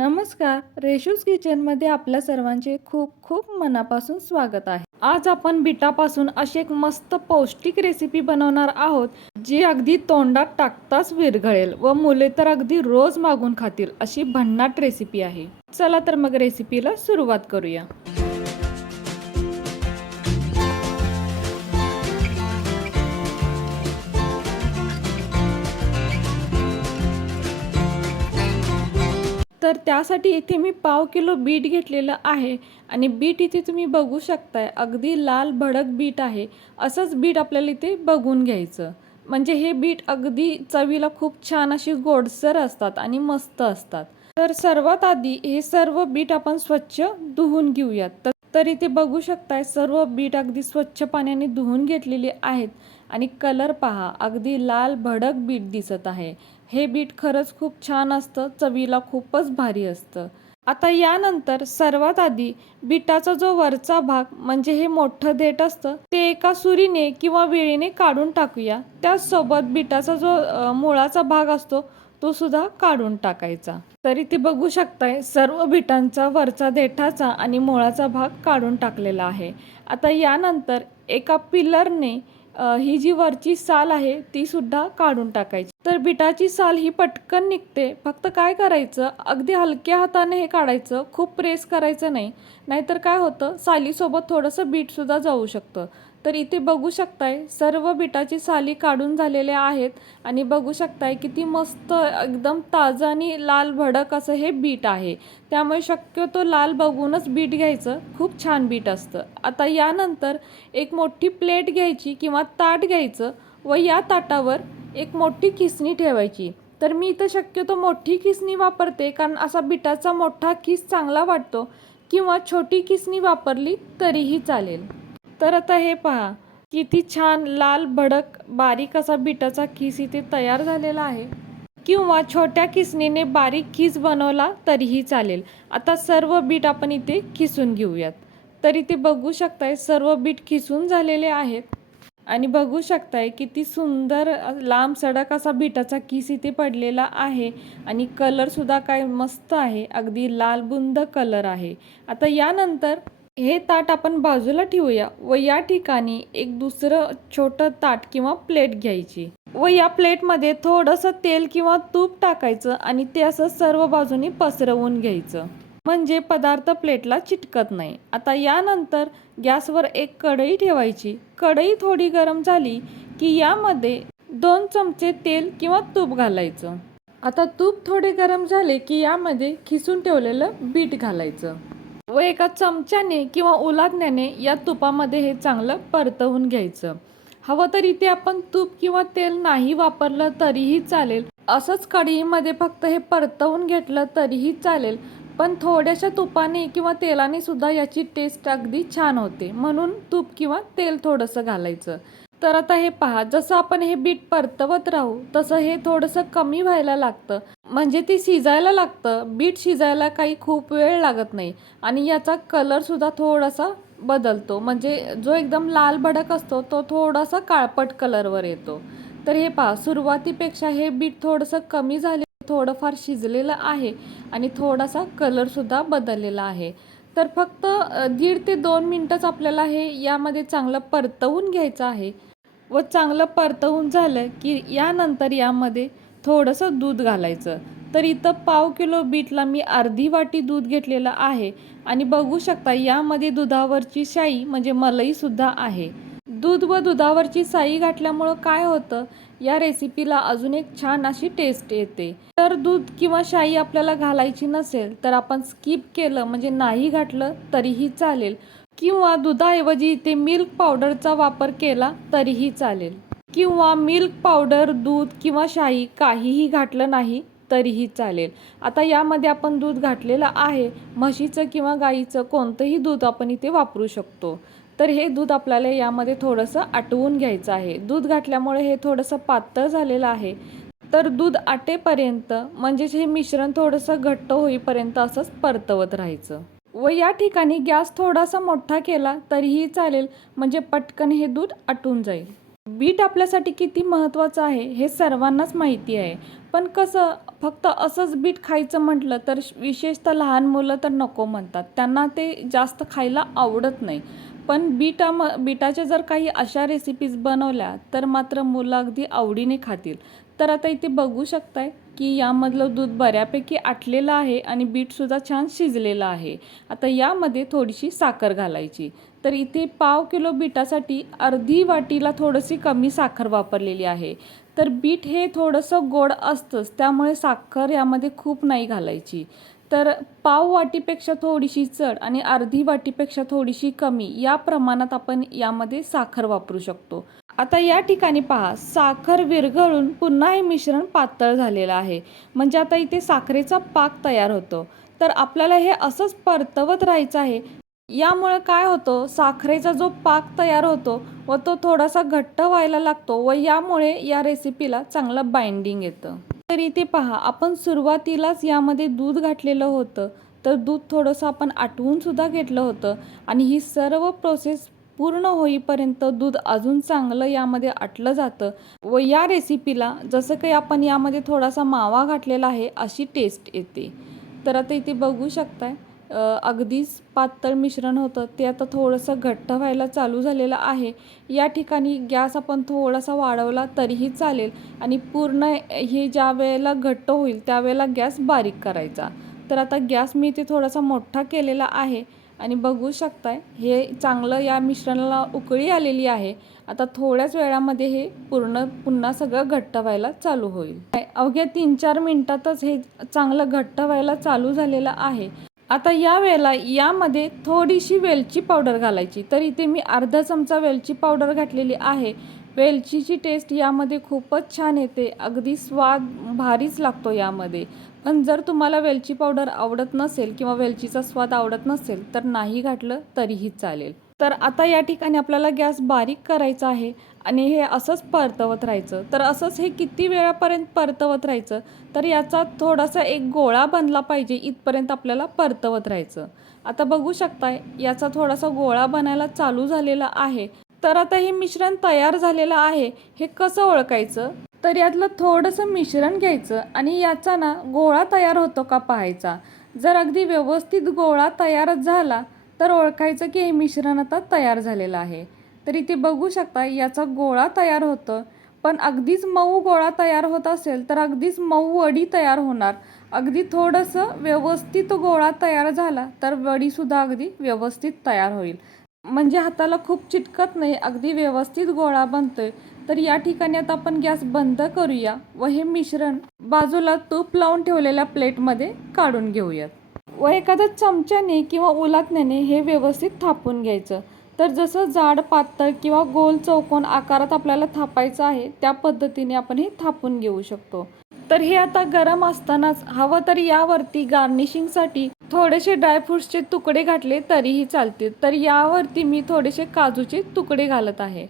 नमस्कार रेशूज किचनमध्ये आपल्या सर्वांचे खूप खूप मनापासून स्वागत आहे. आज आपण बिटापासून अशी एक मस्त पौष्टिक रेसिपी बनवणार आहोत जी अगदी तोंडात टाकताच विरघळेल व मुले तर अगदी रोज मागून खातील अशी भन्नाट रेसिपी आहे. चला तर मग रेसिपीला सुरुवात करूया. तर त्यासाठी इथे मी पाव किलो बीट घेतलेलं आहे. आणि बीट इथे तुम्ही बघू शकताय. अगदी लाल भडक बीट आहे. असंच बीट आपल्याला इथे बघून घ्यायचं. म्हणजे हे बीट अगदी चवीला खूप छान अशी गोडसर असतात आणि मस्त असतात. तर सर्वात आधी हे सर्व बीट आपण स्वच्छ धुवून घेऊयात. तर इथे बघू शकताय सर्व बीट अगदी स्वच्छ पाण्याने धुवून घेतलेले आहेत. आणि कलर पहा. अगदी लाल भडक बीट दिसत आहे. हे बीट खरंच खूप छान असतं चवीला खूपच भारी असतं. आता यानंतर सर्वात आधी बिटाचा जो वरचा भाग म्हणजे हे मोठं देठ असतं ते एका सुरीने किंवा विळीने काढून टाकूया. त्याचसोबत बिटाचा जो मुळाचा भाग असतो तो सुद्धा काढून टाकायचा. तरी ते बघू शकताय सर्व बिटांचा वरचा देठाचा आणि मुळाचा भाग काढून टाकलेला आहे. आता यानंतर एका पिलरने ही जी वरची साल आहे ती सुद्धा काढून टाकायची. तर बिटाची साल ही पटकन निघते. फक्त काय करायचं अगदी हलक्या हाताने हे काढायचं खूप प्रेस करायचं नाही. नाहीतर काय होतं सालीसोबत थोडंसं बीट सुद्धा जाऊ शकतं. तर इथे बघू शकताय सर्व बिटाची साली काढून झालेल्या आहेत आणि बघू शकताय किती मस्त एकदम ताजं आणि लाल भडक असं हे बीट आहे. त्यामुळे शक्यतो लाल बघूनच बीट घ्यायचं खूप छान बीट असतं. आता यानंतर एक मोठी प्लेट घ्यायची किंवा ताट घ्यायचं व या ताटावर एक मोठी खिसणी ठेवायची. तर मी इथं शक्यतो मोठी खिसणी वापरते कारण असा बिटाचा मोठा खिस चांगला वाटतो किंवा छोटी किसणी वापरली तरीही चालेल. तर आता हे पहा किती छान लाल भडक बारीक असा बिटाचा खिस इथे तयार झालेला आहे. किंवा छोट्या खिसणीने बारीक खिस बनवला तरीही चालेल. आता सर्व बीट आपण इथे खिसून घेऊयात. तर इथे बघू शकताय सर्व बीट खिसून झालेले आहेत. आणि बघू शकताय किती सुंदर लांब सडक असा बिटाचा किस इथे पडलेला आहे. आणि कलरसुद्धा काय मस्त आहे. अगदी लाल बुंद कलर आहे. आता यानंतर हे ताट आपण बाजूला ठेवूया व या ठिकाणी एक दुसरं छोटं ताट किंवा प्लेट घ्यायची. व या प्लेटमध्ये थोडंसं तेल किंवा तूप टाकायचं आणि ते असं सर्व बाजूनी पसरवून घ्यायचं. म्हणजे पदार्थ प्लेटला चिटकत नाही. आता यानंतर गॅसवर एक कढई ठेवायची. कढई थोडी गरम झाली की यामध्ये दोन चमचे तेल किंवा तूप घालायचं. आता तूप थोडे गरम झाले की यामध्ये खिसून ठेवलेलं बीट घालायचं. व एका चमच्याने किंवा ओलादण्याने या तुपामध्ये हे चांगलं परतवून घ्यायचं. हवं तर इथे आपण तूप किंवा तेल नाही वापरलं तरीही चालेल. असंच कढईमध्ये फक्त हे परतवून घेतलं तरीही चालेल. पण थोड्याशा तुपाने किंवा तेलाने सुद्धा याची टेस्ट अगदी छान होते. म्हणून तूप किंवा तेल थोडंसं घालायचं. तर आता हे पहा जसं आपण हे बीट परतवत राहू तसं हे थोडंसं कमी व्हायला लागतं. म्हणजे ती शिजायला लागतं बीट शिजायला काही खूप वेळ लागत नाही. आणि याचा कलरसुद्धा थोडासा बदलतो. म्हणजे जो एकदम लाल भडक असतो तो थोडासा काळपट कलरवर येतो. तर हे पहा सुरुवातीपेक्षा हे बीट थोडंसं कमी झाले थोडंफार शिजलेलं आहे आणि थोडासा कलरसुद्धा बदललेला आहे. तर फक्त दीड ते दोन मिनटंच आपल्याला हे यामध्ये चांगलं परतवून घ्यायचं आहे. व चांगलं परतवून झालं की यानंतर यामध्ये थोडंसं दूध घालायचं. तर इथं पाव किलो बीटला मी अर्धी वाटी दूध घेतलेलं आहे आणि बघू शकता यामध्ये दुधावरची शाई म्हणजे मलईसुद्धा आहे. दूध व दुधावरची साई घातल्यामुळं काय होतं? या रेसिपीला अजून एक छान अशी टेस्ट येते. तर दूध किंवा शाई आपल्याला घालायची नसेल तर आपण स्किप केलं म्हणजे नाही घातलं तरीही चालेल. किंवा दुधाऐवजी ते मिल्क पावडरचा वापर केला तरीही चालेल. किंवा मिल्क पावडर दूध किंवा शाई काहीही घातलं नाही तरीही चालेल. आता यामध्ये आपण दूध घातलेलं आहे म्हशीचं किंवा गाईचं कोणतंही दूध आपण इथे वापरू शकतो. तर हे दूध आपल्याला यामध्ये थोडंसं आटवून घ्यायचं आहे. दूध घातल्यामुळे हे थोडंसं पातळ झालेलं आहे. तर दूध आटेपर्यंत म्हणजेच हे मिश्रण थोडंसं घट्ट होईपर्यंत असंच परतवत राहायचं. व या ठिकाणी गॅस थोडासा मोठा केला तरीही चालेल म्हणजे पटकन हे दूध आटून जाईल. बीट आपल्यासाठी किती महत्त्वाचं आहे हे सर्वांनाच माहिती आहे. पण कसं फक्त असंच बीट खायचं म्हटलं तर विशेषतः लहान मुलं तर नको म्हणतात. त्यांना ते जास्त खायला आवडत नाही. पण बीटा म बीटाच्या जर काही अशा रेसिपीज बनवल्या तर मात्र मुलं अगदी आवडीने खातील. तर आता इथे बघू शकताय की यामधलं दूध बऱ्यापैकी आटलेलं आहे आणि बीटसुद्धा छान शिजलेलं आहे. आता यामध्ये थोडीशी साखर घालायची. तर इथे पाव किलो बीटासाठी अर्धी वाटीला थोडीशी कमी साखर वापरलेली आहे. तर बीट हे थोडंसं गोड असतंच त्यामुळे साखर यामध्ये खूप नाही घालायची. तर पाव वाटीपेक्षा थोडीशी चढ आणि अर्धी वाटीपेक्षा थोडीशी कमी या प्रमाणात आपण यामध्ये साखर वापरू शकतो. आता या ठिकाणी पहा साखर विरघळून पुन्हा हे मिश्रण पातळ झालेलं आहे. म्हणजे आता इथे साखरेचा पाक तयार होतो. तर आपल्याला हे असंच परतवत राहायचं आहे. यामुळे काय होतं साखरेचा जो पाक तयार होतो व तो थोडासा घट्ट व्हायला लागतो व यामुळे या रेसिपीला चांगलं बाइंडिंग येतं. तर इथे पहा आपण सुरुवातीलाच यामध्ये दूध घातलेलं होतं. तर दूध थोडंसं आपण आटवूनसुद्धा घेतलं होतं. आणि ही सर्व प्रोसेस पूर्ण होईपर्यंत दूध अजून चांगलं यामध्ये आटलं जातं. व या रेसिपीला जसं काही आपण यामध्ये थोडासा मावा घातलेला आहे अशी टेस्ट येते. तर आता इथे बघू शकताय. अगदीच पातळ मिश्रण होतं. ते आता थोडंसं घट्ट व्हायला चालू झालेलं आहे. या ठिकाणी गॅस आपण थोडासा वाढवला तरीही चालेल आणि पूर्ण हे ज्या वेळेला घट्ट होईल त्यावेळेला गॅस बारीक करायचा. तर आता गॅस मी इथे थोडासा मोठा केलेला आहे आणि बघू शकताय हे चांगलं या मिश्रणाला उकळी आलेली आहे. आता थोड्याच वेळामध्ये हे पूर्ण पुन्हा सगळं घट्ट व्हायला चालू होईल. अवघ्या तीन चार मिनटातच हे चांगलं घट्ट व्हायला चालू झालेलं आहे. आता या वेळेला यामध्ये थोडीशी वेलची पावडर घालायची. तर इथे मी अर्धा चमचा वेलची पावडर घातलेली आहे. वेलचीची टेस्ट यामध्ये खूपच छान येते. अगदी स्वाद भारीच लागतो यामध्ये. पण जर तुम्हाला वेलची पावडर आवडत नसेल किंवा वेलचीचा स्वाद आवडत नसेल तर नाही घातलं तरीही चालेल. तर आता या ठिकाणी आपल्याला गॅस बारीक करायचा आहे आणि हे असंच परतवत राहायचं. तर असंच हे किती वेळापर्यंत परतवत राहायचं? तर याचा थोडासा एक गोळा बनला पाहिजे इथपर्यंत आपल्याला परतवत राहायचं. आता बघू शकताय याचा थोडासा गोळा बनायला चालू झालेला आहे. तर आता हे मिश्रण तयार झालेलं आहे. हे कसं ओळखायचं? तर यातलं थोडंसं मिश्रण घ्यायचं आणि याचा ना गोळा तयार होतो का पाहायचा. जर अगदी व्यवस्थित गोळा तयार झाला तर ओळखायचं की हे मिश्रण आता तयार झालेलं आहे. तर इथे बघू शकता याचा गोळा तयार होतं. पण अगदीच मऊ गोळा तयार होत असेल तर अगदीच मऊ वडी तयार होणार. अगदी थोडंसं व्यवस्थित गोळा तयार झाला तर वडीसुद्धा अगदी व्यवस्थित तयार होईल. म्हणजे हाताला खूप चिटकत नाही अगदी व्यवस्थित गोळा बनतोय. तर या ठिकाणी आता आपण गॅस बंद करूया व हे मिश्रण बाजूला तूप लावून ठेवलेल्या प्लेटमध्ये काढून घेऊयात. व एखाद्या चमच्याने किंवा उलातण्याने हे व्यवस्थित थापून घ्यायचं. तर जसं जाड पातळ किंवा गोल चौकोन आकारात आपल्याला थापायचं आहे त्या पद्धतीने आपण हे थापून घेऊ शकतो. तर हे आता गरम असतानाच हवं तर यावरती गार्निशिंगसाठी थोडेसे ड्रायफ्रुट्सचे तुकडे घातले तरीही चालतील. तर यावरती मी थोडेसे काजूचे तुकडे घालत आहे.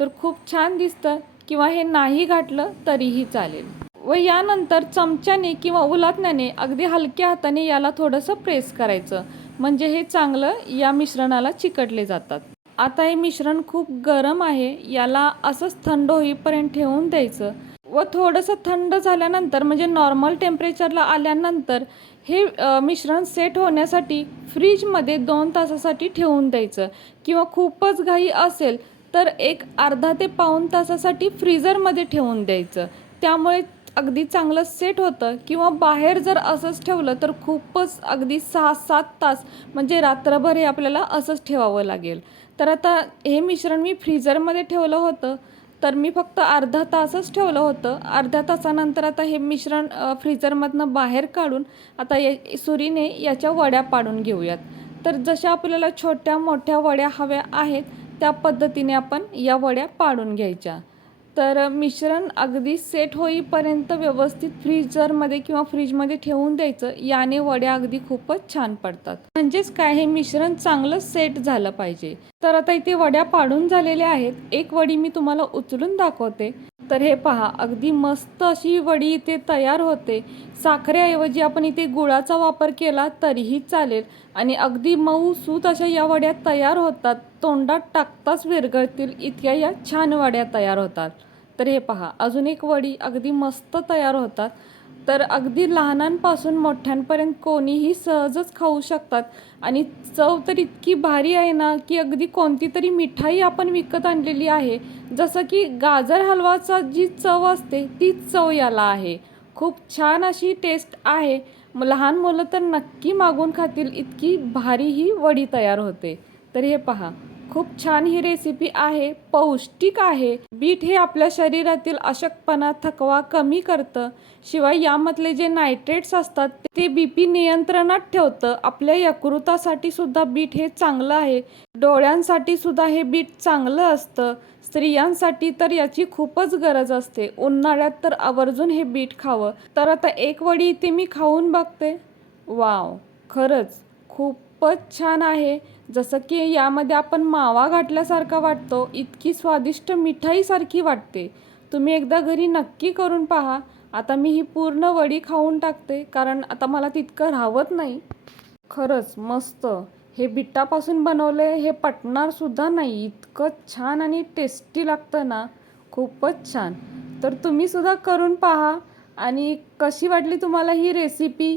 तर खूप छान दिसतं किंवा हे नाही घातलं तरीही चालेल. व यानंतर चमच्याने किंवा उलाटण्याने अगदी हलक्या हाताने याला थोडंसं प्रेस करायचं. म्हणजे हे चांगलं या मिश्रणाला चिकटले जातात. आता हे मिश्रण खूप गरम आहे. याला असंच थंड होईपर्यंत ठेवून द्यायचं. व थोडंसं थंड झाल्यानंतर म्हणजे नॉर्मल टेम्परेचरला आल्यानंतर हे मिश्रण सेट होण्यासाठी फ्रीजमध्ये दोन तासासाठी ठेवून द्यायचं. किंवा खूपच घाई असेल तर एक अर्धा ते पाऊण तासासाठी फ्रीजरमध्ये ठेवून द्यायचं. त्यामुळे अगदी चांगलं सेट होतं. किंवा बाहेर जर असंच ठेवलं तर खूपच अगदी सहा सात तास म्हणजे रात्रभर हे आपल्याला असंच ठेवावं लागेल. तर आता हे मिश्रण मी फ्रीजरमध्ये ठेवलं होतं. तर मी फक्त अर्धा तासच ठेवलं होतं. अर्ध्या तासानंतर आता हे मिश्रण फ्रीजरमधनं बाहेर काढून आता या सुरीने याच्या वड्या पाडून घेऊयात. तर जशा आपल्याला छोट्या मोठ्या वड्या हव्या आहेत त्या पद्धतीने आपण या वड्या पाडून घ्यायच्या. तर मिश्रण अगदी सेट होईपर्यंत व्यवस्थित फ्रीजरमध्ये किंवा फ्रीजमध्ये ठेवून द्यायचं. याने वड्या अगदी खूपच छान पडतात. म्हणजेच काय? हे मिश्रण चांगलं सेट झालं पाहिजे. तर आता इथे वड्या पाडून झालेल्या आहेत. एक वडी मी तुम्हाला उचलून दाखवते. तर हे पहा अगदी मस्त अशी वडी इथे तयार होते. साखरेऐवजी आपण इथे गुळाचा वापर केला तरीही चालेल. आणि अगदी मऊ सूत अशा या वड्या तयार होतात. तोंडात टाकताच विरघळतील इतक्या या छान वड्या तयार होतात. तर हे पहा अजून एक वडी अगदी मस्त तयार होतात. तर अगदी लहानांपासून मोठ्यांपर्यंत कोणीही सहजच खाऊ शकतात. आणि चव तर इतकी भारी आहे ना की अगदी कोणती तरी मिठाई आपण विकत आणलेली आहे. जसं की गाजर हलवाचा जी चव असते तीच चव याला आहे. खूप छान अशी टेस्ट आहे. मग लहान मुलं तर नक्की मागून खातील इतकी भारी ही वडी तयार होते. तर हे पहा खूप छान ही रेसिपी आहे. पौष्टिक आहे. बीट हे आपल्या शरीरातील अशक्तपणा थकवा कमी करतं. शिवाय यामधले जे नायट्रेट्स असतात ते बी पी नियंत्रणात ठेवतं. आपल्या यकृतासाठी सुद्धा बीट हे चांगलं आहे. डोळ्यांसाठी सुद्धा हे बीट चांगलं असतं. स्त्रियांसाठी तर याची खूपच गरज असते. उन्हाळ्यात तर आवर्जून हे बीट खावं. तर आता एक वडी इथे मी खाऊन बघते. वाव! खरंच खूप खूपच छान आहे. जसं की यामध्ये आपण मावा घातल्यासारखा वाटतो इतकी स्वादिष्ट मिठाईसारखी वाटते. तुम्ही एकदा घरी नक्की करून पहा. आता मी ही पूर्ण वडी खाऊन टाकते कारण आता मला तितकं राहत नाही. खरंच मस्त. हे बिट्टापासून बनवले हे पटणारसुद्धा नाही. इतकं छान आणि टेस्टी लागतं ना. खूपच छान. तर तुम्ही सुद्धा करून पहा. आणि कशी वाटली तुम्हाला ही रेसिपी